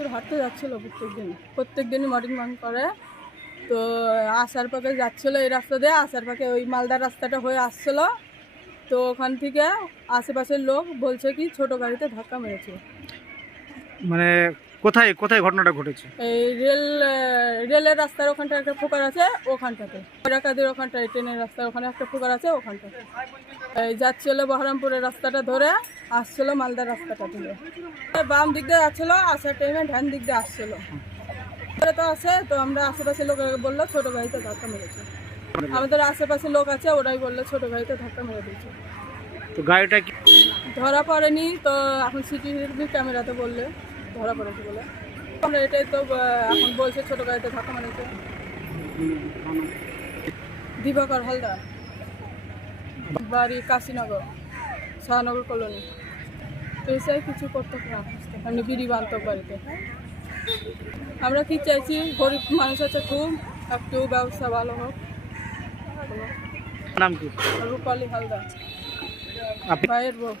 বছর হাঁটতে যাচ্ছিল প্রত্যেক দিন প্রত্যেক দিনই মর্নিং ওয়াক করে। তো আসার পাকে যাচ্ছিল এই রাস্তা দিয়ে, আসার পাকে ওই মালদার রাস্তাটা হয়ে আসছিল। তো ওখান থেকে আশেপাশের লোক বলছে কি, ছোট গাড়িতে ধাক্কা মেরেছে। মানে কোথায় কোথায় ঘটনাটা ঘটেছে? এই রেল রেলের রাস্তার ওখানটা একটা ফোকার আছে ওখানটাতে এলাকাদের ওখানটায় ট্রেনের রাস্তার ওখানে একটা ফোকার আছে ওখানটাতে এই যাচ্ছিল বহরমপুরের রাস্তাটা ধরে আসছিল মালদার রাস্তাটা ধরে। বাম দিক দিয়ে যাচ্ছিল আসার টাইমে ডান দিক দিয়ে আসছিল। তো আছে তো আমরা আশেপাশে লোক বলল ছোট গাড়িতে ধাক্কা মেরেছে। আমাদের আশেপাশে লোক আছে ওরাই বলল ছোট গাড়িতে ধাক্কা মেরে দিয়েছে। তো গাড়িটা কি? ধরা পড়েনি তো এখন সিটিভি ক্যামেরাতে বললে। ধরা পড়েছে বলে। আমরা এটাই তো এখন বলছে ছোট গাড়িতে ধাক্কা মেরেছে। দিবাকর হালদার বাড়ি কাশীনগর শাহনগর কলোনি। পেশায় কিছু করতে না এমনি বিড়ি বান্ত বাড়িতে। আমরা কি চাইছি গরিব মানুষ আছে খুব একটু ব্যবসা ভালো হোক। নাম কি? রূপালী হালদার। ভাইয়ের বউ।